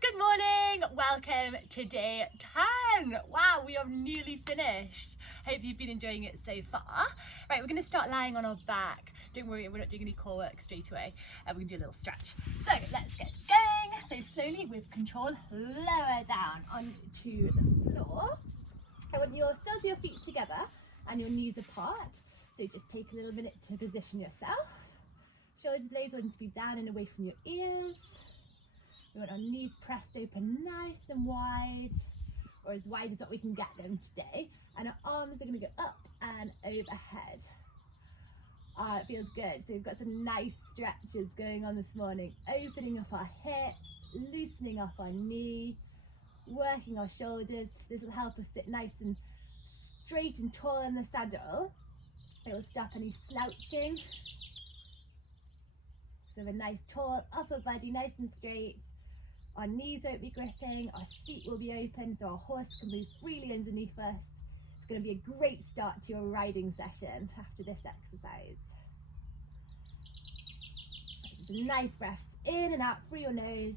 Good morning, welcome to day 10. Wow, we are nearly finished. Hope you've been enjoying it so far. Right, we're going to start lying on our back. Don't worry, we're not doing any core work straight away. We're going to do a little stretch. So let's get going. So slowly with control, lower down onto the floor. I want your soles of your feet together and your knees apart. So just take a little minute to position yourself. Shoulder blades want to be down and away from your ears. We want our knees pressed open nice and wide, or as wide as what we can get them today. And our arms are going to go up and overhead. It feels good. So we've got some nice stretches going on this morning. Opening up our hips, loosening up our knee, working our shoulders. This will help us sit nice and straight and tall in the saddle. It will stop any slouching. So a nice tall upper body, nice and straight. Our knees won't be gripping, our feet will be open so our horse can move freely underneath us. It's going to be a great start to your riding session after this exercise. Just nice breaths in and out through your nose.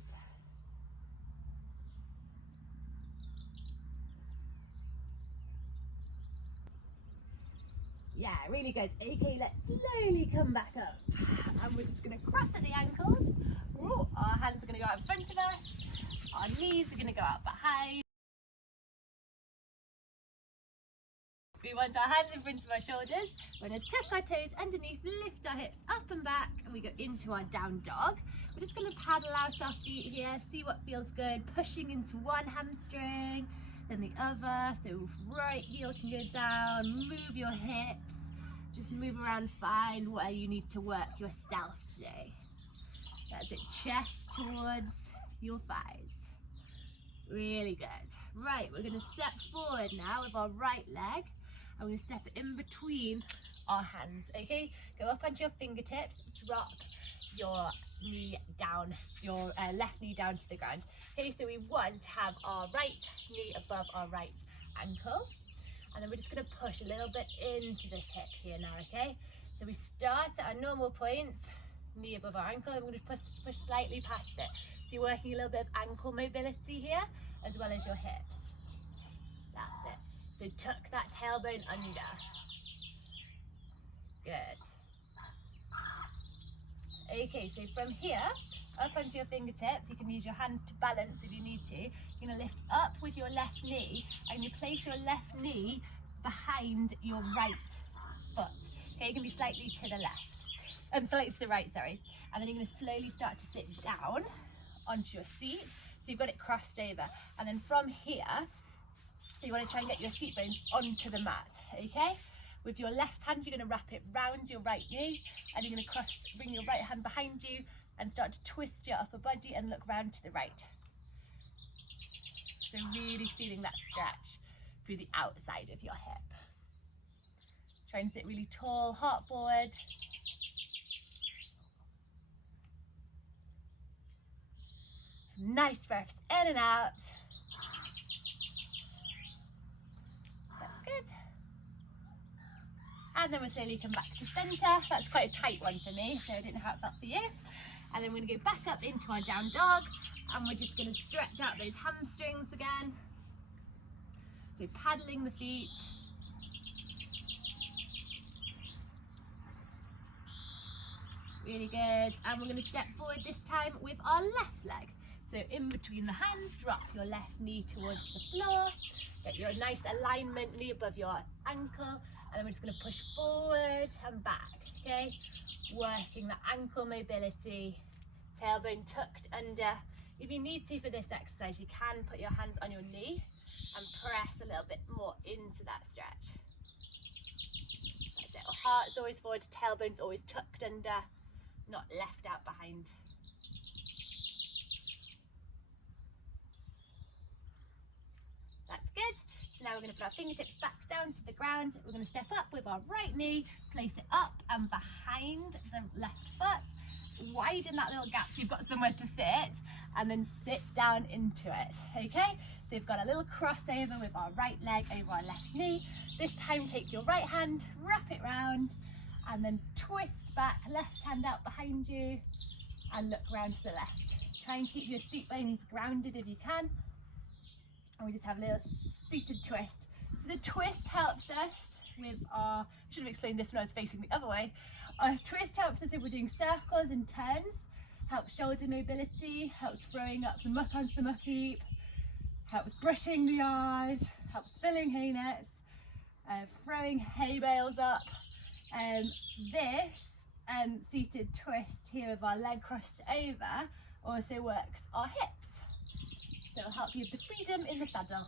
Yeah, really good. Okay, let's slowly come back up. And we're just going to cross at the ankles. Ooh, our hands are going to go out in front of us. Our knees are going to go out behind. We want our hands in front of our shoulders. We're going to tuck our toes underneath, lift our hips up and back, and we go into our down dog. We're just going to paddle out our feet here, see what feels good, pushing into one hamstring, then the other. So right heel can go down, move your hips, just move around, find where you need to work yourself today. That's it, chest towards your thighs. Really good. Right, we're going to step forward now with our right leg. And we're going to step in between our hands, okay? Go up onto your fingertips, drop your knee down, your left knee down to the ground. Okay, so we want to have our right knee above our right ankle. And then we're just going to push a little bit into this hip here now, okay? So we start at our normal points, knee above our ankle, and we're going to push slightly past it. So you're working a little bit of ankle mobility here, as well as your hips. That's it. So tuck that tailbone under. Good. Okay, so from here, up onto your fingertips, you can use your hands to balance if you need to. You're going to lift up with your left knee, and you place your left knee behind your right foot. Okay, you can be slightly to the left. Slightly to the right, sorry. And then you're going to slowly start to sit down onto your seat. So you've got it crossed over. And then from here, you want to try and get your seat bones onto the mat, okay? With your left hand, you're going to wrap it round your right knee, and you're going to bring your right hand behind you and start to twist your upper body and look round to the right. So really feeling that stretch through the outside of your hip. Try and sit really tall, heart forward. Nice breaths in and out. That's good. And then we'll slowly come back to centre. That's quite a tight one for me, so I don't know how it felt for you. And then we're going to go back up into our down dog, and we're just going to stretch out those hamstrings again. So paddling the feet. Really good. And we're going to step forward this time with our left leg. So in between the hands, drop your left knee towards the floor. Get your nice alignment, knee above your ankle. And then we're just going to push forward and back, okay? Working the ankle mobility, tailbone tucked under. If you need to for this exercise, you can put your hands on your knee and press a little bit more into that stretch. That's it. Our heart's always forward, tailbone's always tucked under, not left out behind. That's good. So now we're going to put our fingertips back down to the ground. We're going to step up with our right knee, place it up and behind the left foot. Widen that little gap so you've got somewhere to sit, and then sit down into it, okay? So you've got a little crossover with our right leg over our left knee. This time take your right hand, wrap it round, and then twist back, left hand out behind you, and look round to the left. Try and keep your seat bones grounded if you can. And we just have a little seated twist. So the twist helps us with our, I should have explained this when I was facing the other way. Our twist helps us if we're doing circles and turns, helps shoulder mobility, helps throwing up the muck onto the muck heap, helps brushing the yard, helps filling hay nets, throwing hay bales up. This seated twist here with our leg crossed over also works our hips. So it'll help you with the freedom in the saddle.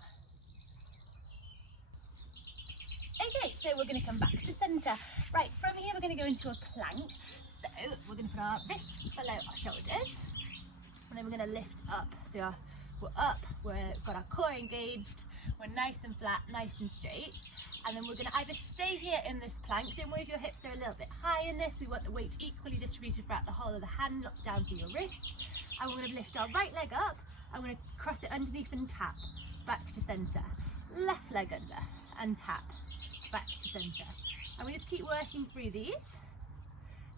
Okay, so we're going to come back to centre. Right, from here we're going to go into a plank. So we're going to put our wrists below our shoulders, and then we're going to lift up. So we're up, we've got our core engaged, we're nice and flat, nice and straight. And then we're going to either stay here in this plank. Don't worry if your hips are a little bit high in this. We want the weight equally distributed throughout the whole of the hand, locked down for your wrist. And we're going to lift our right leg up. I'm going to cross it underneath and tap back to centre. Left leg under and tap back to centre. And we just keep working through these.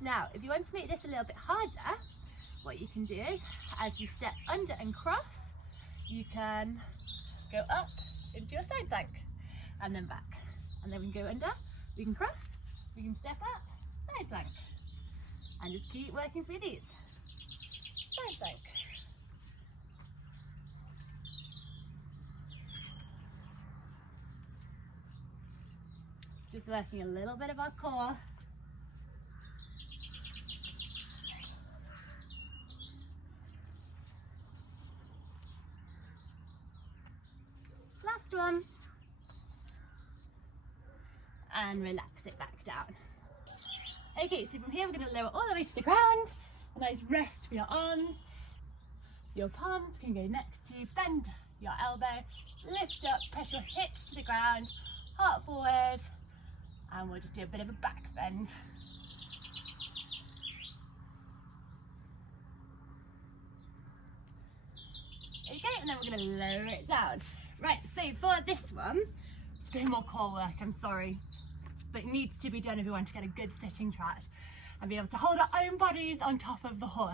Now, if you want to make this a little bit harder, what you can do is, as you step under and cross, you can go up into your side plank and then back. And then we can go under, we can cross, we can step up, side plank. And just keep working through these. Side plank. Just working a little bit of our core. Last one. And relax it back down. Okay, so from here we're going to lower all the way to the ground. A nice rest for your arms. Your palms can go next to you. Bend your elbow, lift up, press your hips to the ground, heart forward, and we'll just do a bit of a back bend. Okay, and then we're going to lower it down. Right, so for this one, it's a bit more core work, I'm sorry, but it needs to be done if we want to get a good sitting trot and be able to hold our own bodies on top of the horse.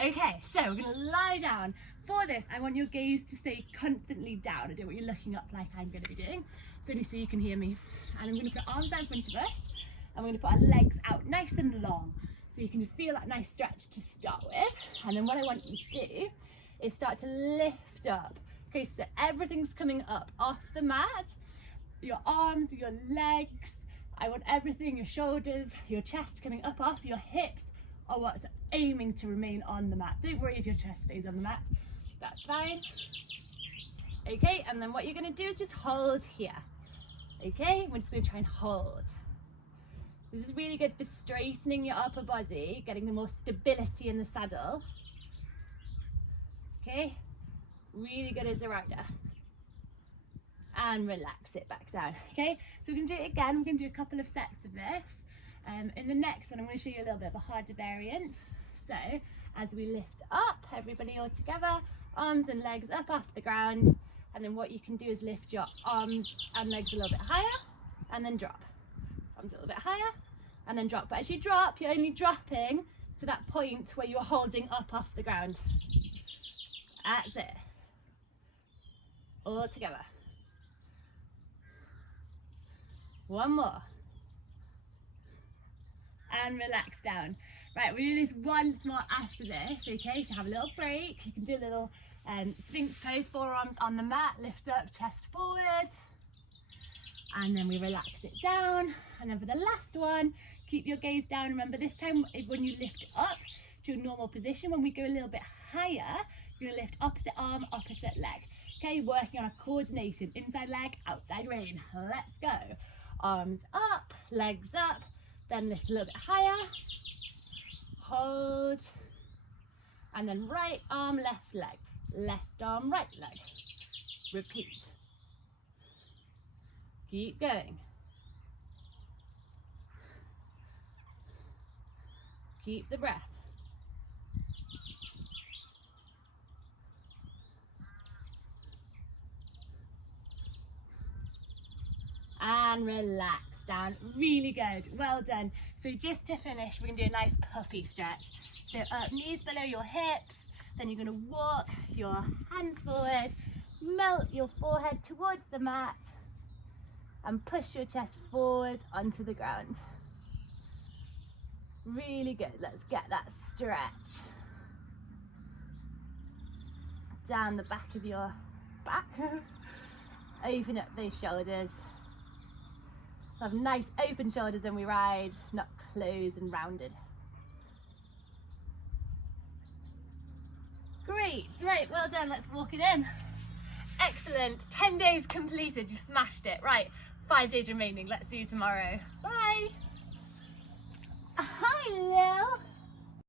Okay, so we're going to lie down. For this, I want your gaze to stay constantly down. I don't want you looking up like I'm going to be doing. It's only so you can hear me. And I'm going to put our arms out in front of us, and we're going to put our legs out nice and long. So you can just feel that nice stretch to start with. And then what I want you to do is start to lift up. Okay, so everything's coming up off the mat. Your arms, your legs, I want everything, your shoulders, your chest coming up off, your hips are what's aiming to remain on the mat. Don't worry if your chest stays on the mat, that's fine. Okay, and then what you're going to do is just hold here. Okay, we're just going to try and hold. This is really good for straightening your upper body, getting the more stability in the saddle. Okay, really good as a rider. And relax it back down. Okay, so we're going to do it again. We're going to do a couple of sets of this. In the next one, I'm going to show you a little bit of a harder variant. So, as we lift up, everybody all together, arms and legs up off the ground, and then what you can do is lift your arms and legs a little bit higher, and then drop. Arms a little bit higher, and then drop. But as you drop, you're only dropping to that point where you're holding up off the ground. That's it. All together. One more. And relax down. Right, we're doing this once more after this, okay? So have a little break. You can do a little Sphinx pose, forearms on the mat, lift up, chest forward. And then we relax it down. And then for the last one, keep your gaze down. Remember, this time when you lift up to your normal position, when we go a little bit higher, you're gonna lift opposite arm, opposite leg. Okay, working on a coordination, inside leg, outside rein. Let's go. Arms up, legs up, then lift a little bit higher, hold, and then right arm, left leg, left arm, right leg. Repeat. Keep going. Keep the breath. And relax down. Really good. Well done. So just to finish, we're going to do a nice puppy stretch. So up, knees below your hips, Then you're going to walk your hands forward, melt your forehead towards the mat, and push your chest forward onto the ground. Really good. Let's get that stretch. Down the back of your back. Open up those shoulders. Have nice open shoulders when we ride, not closed and rounded. Great, right, well done, let's walk it in. Excellent, 10 days completed, you smashed it. Right, 5 days remaining, let's see you tomorrow. Bye. Hi, Lil.